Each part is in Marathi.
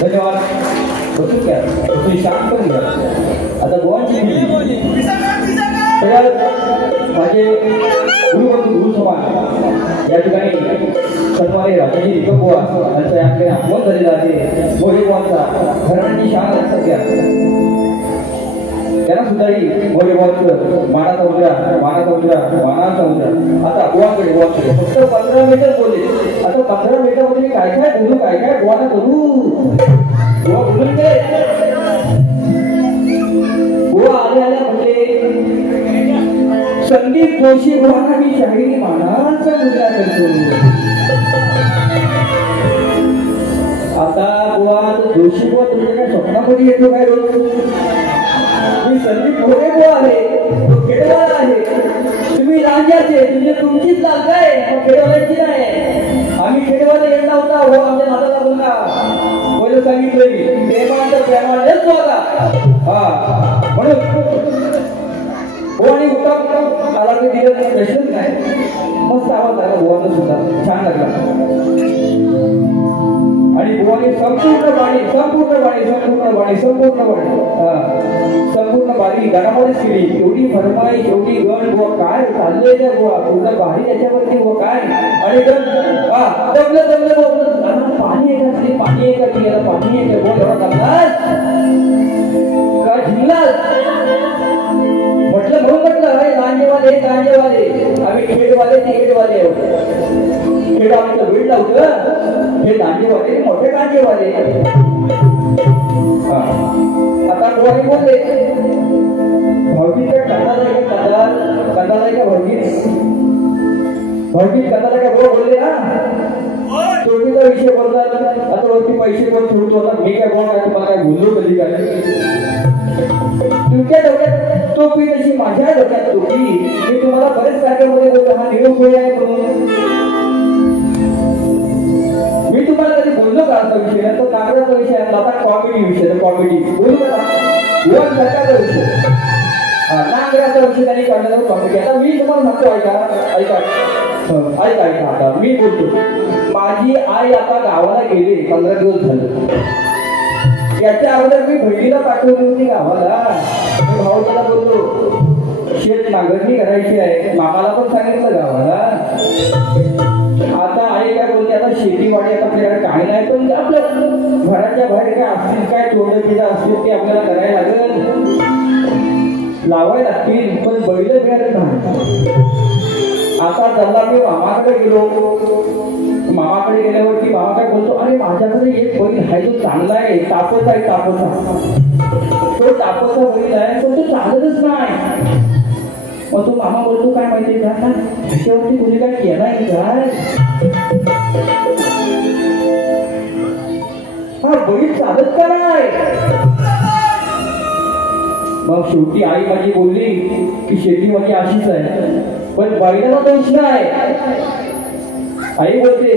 धन्यवाद. बसून घ्या, तुम्ही शांत घ्या. आता गोवांची माझे गुरुबंधू गुरुसमान या ठिकाणी सन्माननीय राजाजी दीपक बुवा यांचा याकडे आगमन झालेला आहे. मोरे बुवांचा घराण्याची शान लक्षात घ्या. त्यांना सुद्धाही मोरे बुवांचं मानाचा उजरा मानाचा उजरा मानाचा उजरा. आता बुवांकडे फक्त 15 मिनिटं बोलले. आता 15 मिनिटामध्ये मी काय काय बोलू काय काय बुवांना करू. बुवा बोलून दे. बुवा आले आल्या म्हणजे संदीप जोशी बुवांना मी शाहिरी मानाचा मुद्दा करतो. आता बुवा जोशी बुवा तुमच्या काय स्वप्नामध्ये येतो काय रोज. मी संदीप मोरे बुवा आहे, तो खेडेवाला आहे. तुम्ही राजाचे म्हणजे तुमचीच जागा आहे, खेडेवाल्याची नाही. आम्ही खेडेवाले येणार होता हो आमच्या नात्याला बोलला पहिलं सांगितलं की प्रेमाचं प्रेमानेच बघा. हा म्हणून हो आणि उत्तम मला ते दिलं प्रश्नच नाही. मस्त आवाज आला बुवाचा सुद्धा छान लागला. आणि बुवाने संपूर्ण बारी गणामध्येच केली. एवढी फरमाईश एवढी गण बुवा काय चाललंय त्या बुवा पूर्ण बारी त्याच्यावरती बुवा काय. आणि गण पाणी आहे का पाणी आहे का ती याला पाणी आहे का बुवा एवढा चाललास का झिंगलास म्हटलं म्हणून म्हटलं अरे गांजेवाले आम्ही खेडवाले ते खेडवाले खेड आमचं वेळ लावलं. हे गांजेवाले मोठे गांजेवाले. आता कोणी बोलले भावगीत कंदाला का भावगीत कंदाला का बोलले ना चोरीचा विषय बोलतात. आता वरती पैसे पण ठेवतो होता. मी काय बोलणार तुम्हाला काय बोललो कधी काय. तुमच्या डोक्यात टोपी तशी माझ्या डोक्यात टोपी. मी तुम्हाला बरेच कार्यक्रमामध्ये बोलतो हा निरोप आहे म्हणून. मी तुम्हाला कधी बोललो का असा विषय तो कागदाचा विषय आता कॉमेडी विषय कॉमेडी बोलू का गोवन सरकारचा विषय नागराचा विषय त्यांनी काढलेला कॉमेडी. आता मी तुम्हाला म्हणतो ऐका आता मी बोलतो. माझी आई आता गावाला गेली 15 दिवस झाले. याच्या अगोदर मी बहिणीला पाठवली होती गावाला. मी भाऊला बोललो शेत नांगरणी करायची आहे. मामाला पण सांगितलं गावाला. आता आई काय बोलते आता शेतीवाडी आता आपल्याकडे काय नाही पण आपलं घराच्या बाहेर काय असतील काय तोडं बिडं असतील ते आपल्याला करायला लागेल लावायला लागतील. पण बैल मिळाले नाही. आता त्याला मी मामाकडे गेलो. मामाकडे गेल्यावरती मामा काय बोलतो अरे माझ्याकडे एक बैल आहे जो चांगला आहे तापसा तो तापसा बैल आहे पण तो चालतच नाही. मग तो मामा बोलतो काय माहितीये का त्याच्यावरती कोणी काय केलाय काय. हा बैल चालत का नाही. मग शेवटी आई माझी बोलली की शेती माझी अशीच आहे पण बैलाला दोष नाही. आई बोलते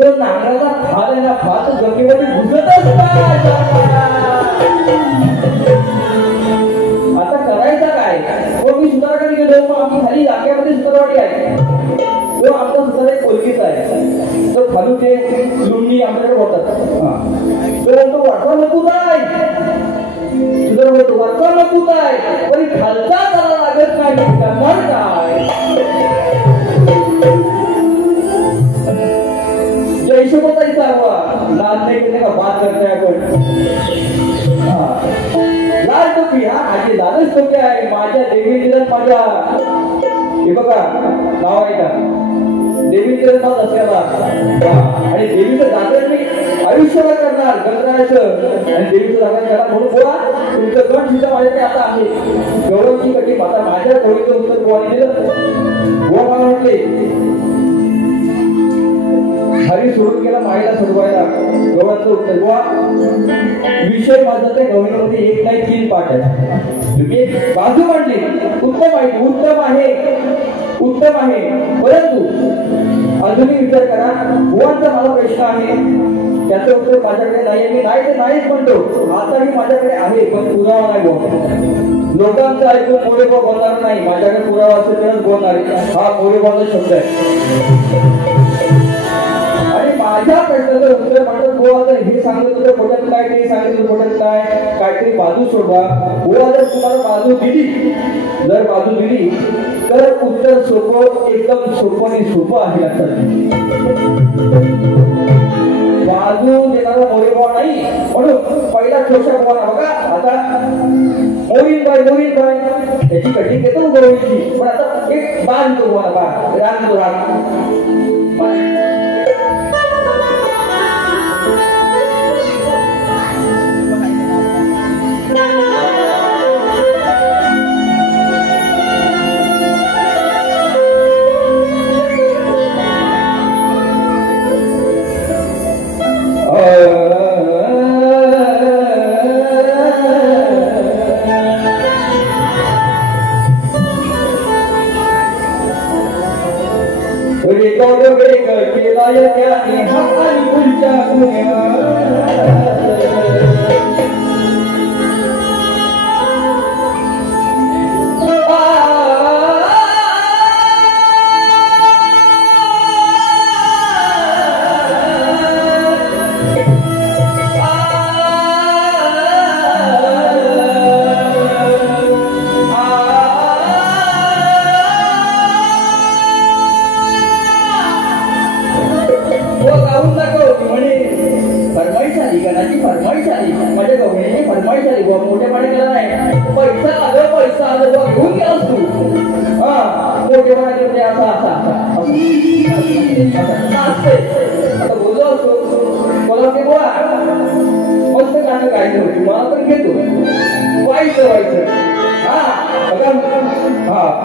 तो नांगराचा फाल आहे ना फाल जमिनीमध्ये घुसतच नाही. आता करायचा काय. मग मी सुधाराकडे गेलो. मग आम्ही खाली जागेमध्ये सुधारवाडी आहे. तो आमचा सुधार एक कोलकीचा आहे. तो खालून ते लुंगी आमच्याकडे बोलतात. तो बोलतो वाटवा नको काय सुधार बोलतो वाटवा नको काय पण खालचा त्याला लागत नाही करणार काय. जयशोमताईचा हवा लाल नाही केले का बात करताय आपण. लाल टोपी हा माझी लालच टोपी आहे. माझ्या देवी दिलं माझ्या हे बघा नाव आहे का देवी दिलं नाव असल्याला आणि देवीचं जागरण मी आयुष्यभर करणार गणरायाचं आणि देवीचं जागरण करणार म्हणून बोला तुमचं गण सुद्धा माझ्याकडे आता आहे. गौरवची कटी आता माझ्या गौरीचं उत्तर गोवाने दिलं. गोवा मला म्हटले हरी सोडून गेला माईला सोडवायला. गौराचं उत्तर गोवा विषय माझा त्या गौरीमध्ये 1 नाही 3 पाठ आहे. तुम्ही एक बाजू मांडली उत्तम आहे परंतु अजूनही विचार करा. गोवांचा मला प्रश्न आहे त्याचं उत्तर माझ्याकडे नाही. मी नाही ते नाहीच म्हणतो. आताही माझ्याकडे आहे पण पुरावा नाही. बोल लोकांचं ऐकून मोरेबा बोलणार नाही. माझ्याकडे पुरावा असेल तरच बोलणार. हा मोरेबाचा शब्द आहे. आणि माझ्या प्रश्नाचं उत्तर माझं गोवा जर हे सांगत तुझ्या पोटात काय ते सांगितलं पोटात काय काहीतरी बाजू सोडवा. गोवा जर तुम्हाला बाजू दिली जर बाजू दिली तर उत्तर सोपं एकदम सोपं आणि सोपं आहे लक्षात. बाजू देणारा मोरेबाव नाही म्हणून पहिला ठोसा गोवा बघा. आता मोरीन बाय त्याची कटिंग घेतो गोळीची पण आता एक बाण तो गोवा बाण रान तो रान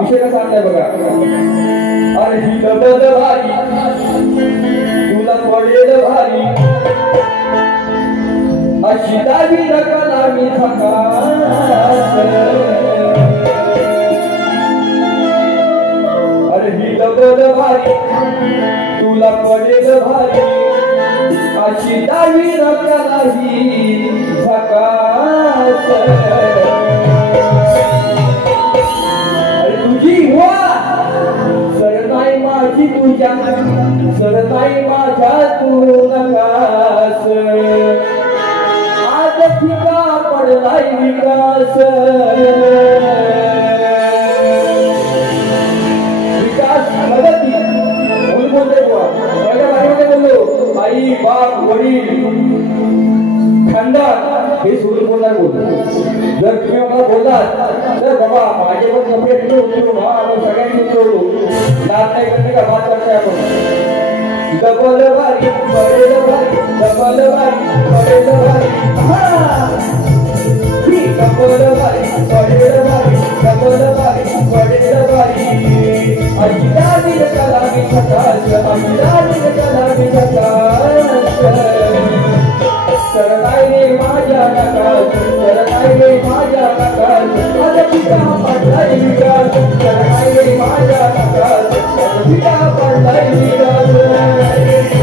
विषय कसा आहे बघा. अरे ही डबल भारी तुला पडेल भारी अशी दावी नका मी अरे ही डबल भारी तुला पडेल भारी अशी दावी नका तुझ्या सरताई माझ्या तू नकास आज फिका पडलाय विकास विकास प्रगती म्हणून बोलते बुवा. पहिल्या बारीमध्ये बोललो आई बाप वडील खानदान हे सोडून बोलणार बोलतो. जर तुम्ही मला बोललात तर बाबा माझे पण कपडे उचलून सगळ्यांनी उचलू नात नाही करते का बात करते आपण. डबल भारी पडेल भारी डबल भारी पडेल भारी डबल भारी पडेल भारी डबल भारी पडेल भारी अजिता दिल कला मी सकाळ अजिता दिल कला मी सकाळ सरताई माझ्या नकाल सरताई माझ्या नकाल आज पिता पडलाय विकास सरताई माझ्या नकाल पिता पडलाय विकास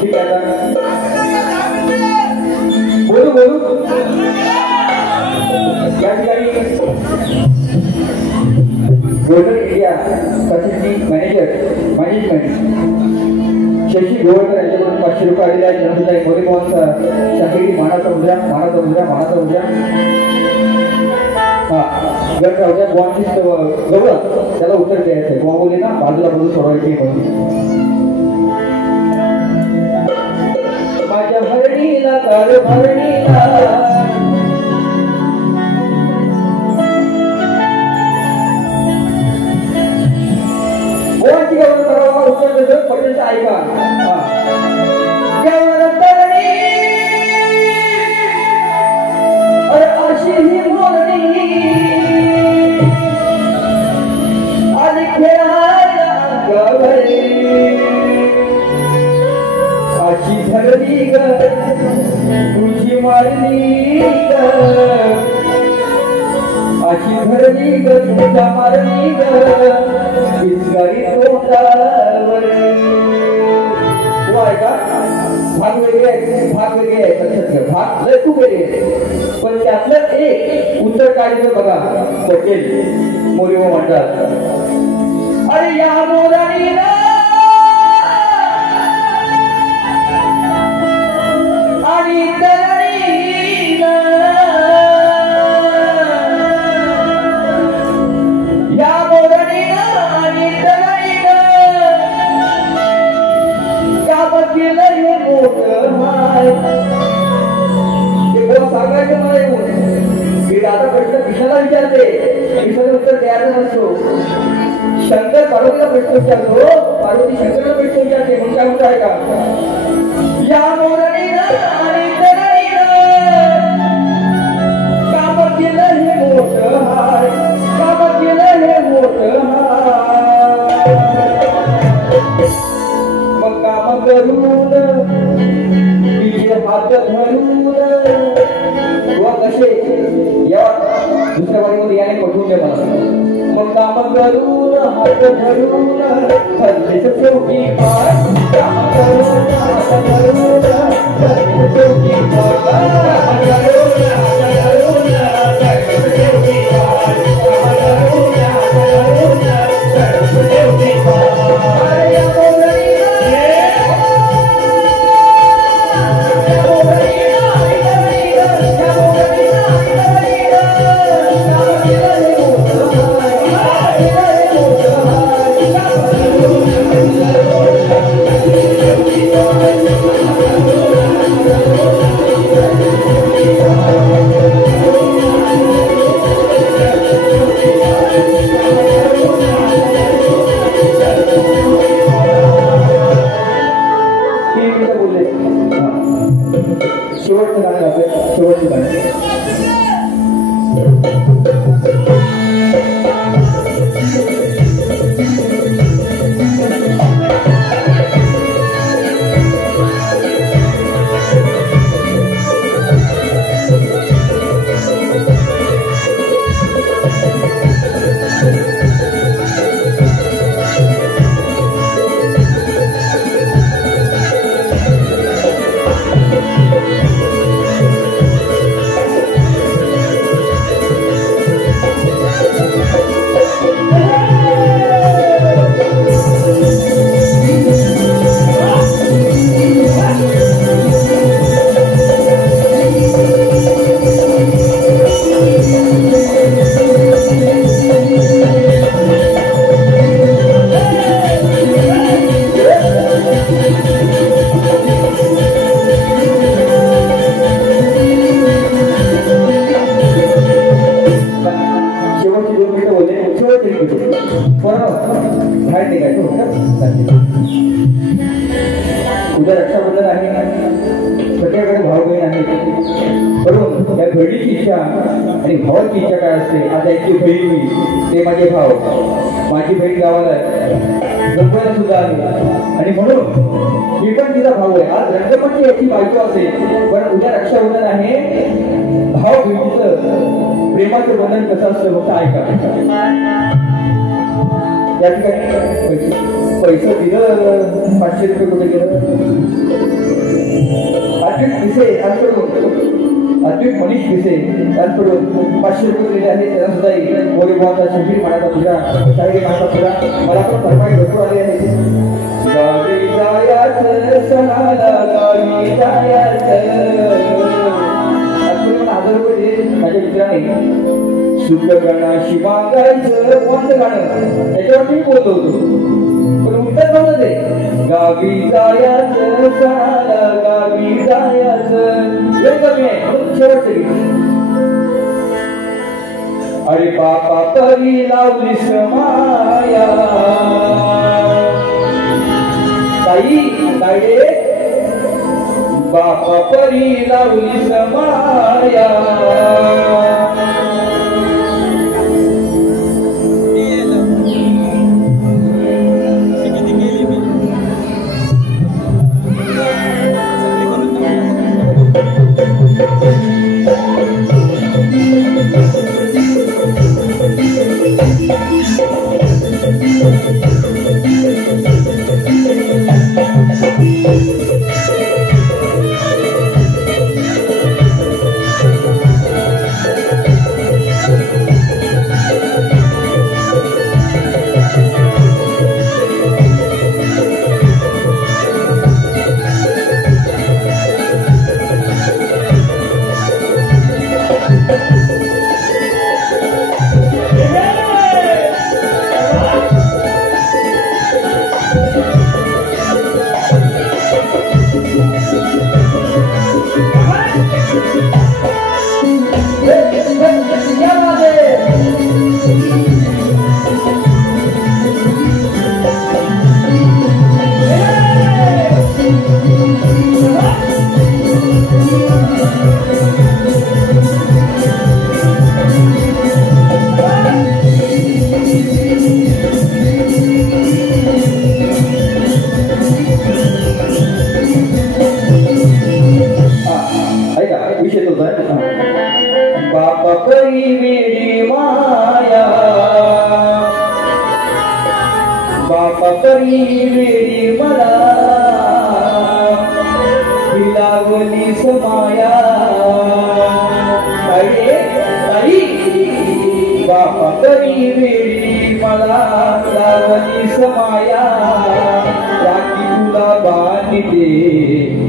ठीक आहे बोलू बोलू या ठिकाणी golden India facility management Shashi Govalkar यांच्याकडून 500 रुपये आलेले आहेत. नंतर मोरेगावचा शाहिरी मानाचा मुद्रा हा गडरावच्या बॉन्डची जवळ त्याला उत्तर द्यायचं आहे. बॉम्बोले ना बाजूला बाजू सोडवायची म्हणून माझ्या भरणीला कार भरणीला बोलची गवळ करावा उत्तर देतो पर्यंत ऐका. गवळ करणी अरे अशी ही भरणी आणि खेळायला गवळी अशी भरली ग तुझी मारली ग अशी भरली ग तुझ्या मारली ग पिचकारी तोंडावर. ऐका भाग वेगळे आहेत भाग लय खूप वेगळे पण त्यातलं एक उत्तर काय दिलं बघा. पटेल मोरेगाव म्हणतात अरे या मोराणीला आणि तरणीला या मोराणीला आणि तरणीला या बघितलं हे मोठं माय सांगायचं मला येऊन मी दादा प्रश्न कृष्णाला विचारते कृष्णाचं उत्तर द्यायचं नसतो. शंकर पार्वतीला प्रश्न विचारतो पार्वती शंकरला प्रश्न विचारते म्हणून काय म्हणतो आहे का. या मोरणीला आणि तरणीला काम केलं हे मोठं हाय काम केलं हे मोठं हाय मग काम करून तिचे हात धरून व कसे या दुसऱ्या वाणीमध्ये याने पटवून द्या मला. मग काम करून हात धरून हल्लेचं शेवटी पाय काम करून हात धरून हल्लेचं शेवटी पाय शेवटचं गाणं शेवटचं गाणं Yeah. इच्छा आणि भावाची इच्छा काय असते. आता यांची बहीण मी, ते माझे भाव, माझी बहीण गावाला आहे, जगवायला सुद्धा आहे आणि म्हणून मी पण तिचा भाऊ आहे. आज रंगपंच याची बायको असेल, पण उद्या रक्षाबंधन आहे. भाव बहिणीचं प्रेमाचं बंधन कसं असतं फक्त ऐका. या ठिकाणी पैसे दिलं, 500 रुपये कुठे गेलं. अद्विक पिसे अद्विक मनीष पिसे यांकडून 500 रुपये दिले आहेत. त्यांना सुद्धा गोरेगावचा शिंपी मानाचा तुझा शाही मानाचा तुझा मला पण भरपाई भरपूर आली आहे. गावी जायाचं सणाला गावी जायाचं 1000 रुपये दिले माझ्या मित्राने. सुख गणा शिवागायचं कोणतं गाणं त्याच्यावर मी बोलतो होतो, पण उत्तर नव्हतं ते. गावी जायाचं सणाला गावी जायाचं कमी आहे म्हणून शेवटचं गीत. अरे बापा परी लावलीस माया ताई ताईडे, बापा परी लावलीस माया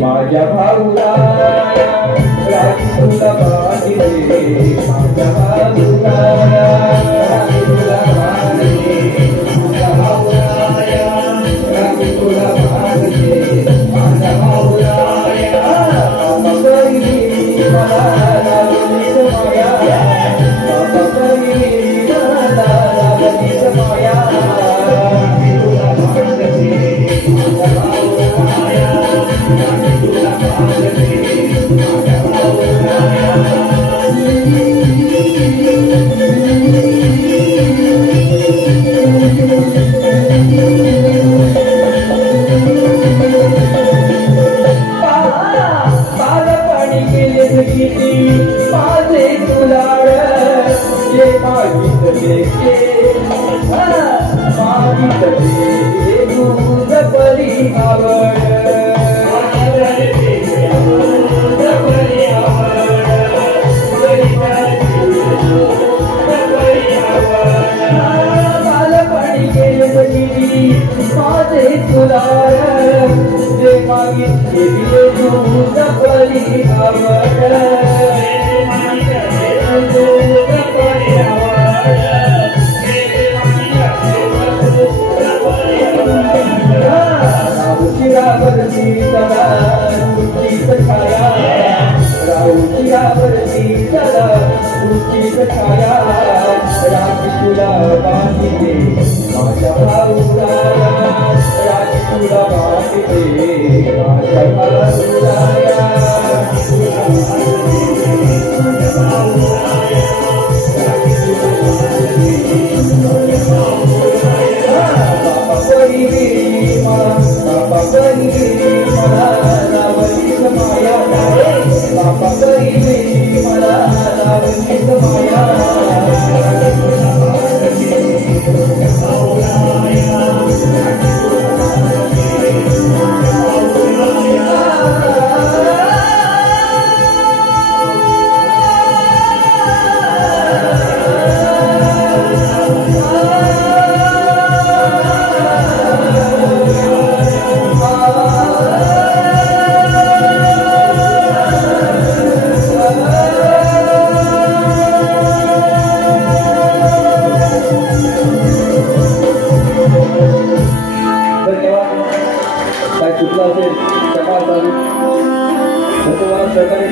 माझ्या भाऊला तुला बांधले माझ्या भाऊला तुला बांधले माझ्या भाऊला तुला बांधले माझ्या भाऊला Thank you.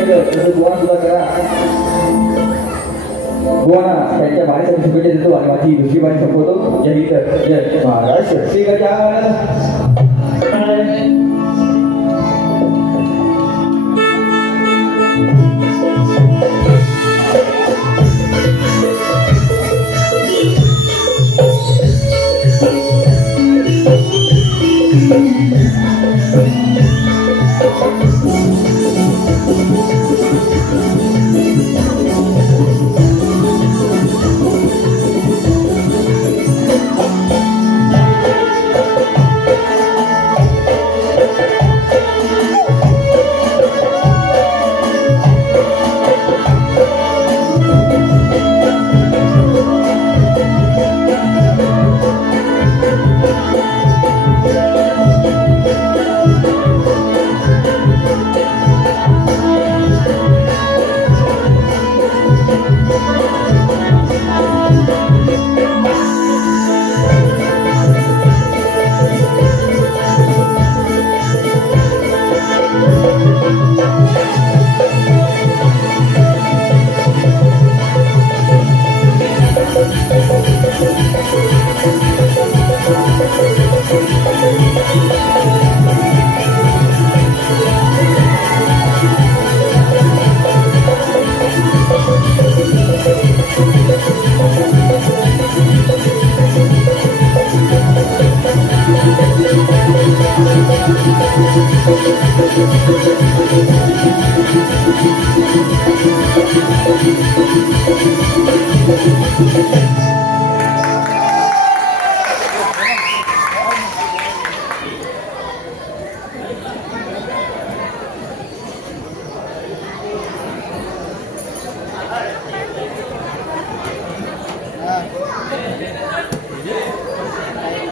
केलं तसं बुवा सुद्धा करा. बुवा त्यांच्या बाळेसाठी शुभेच्छा देतो आणि माझी दुसरी बाई संपवतो. जय हिंद जय महाराष्ट्र. श्री गजानन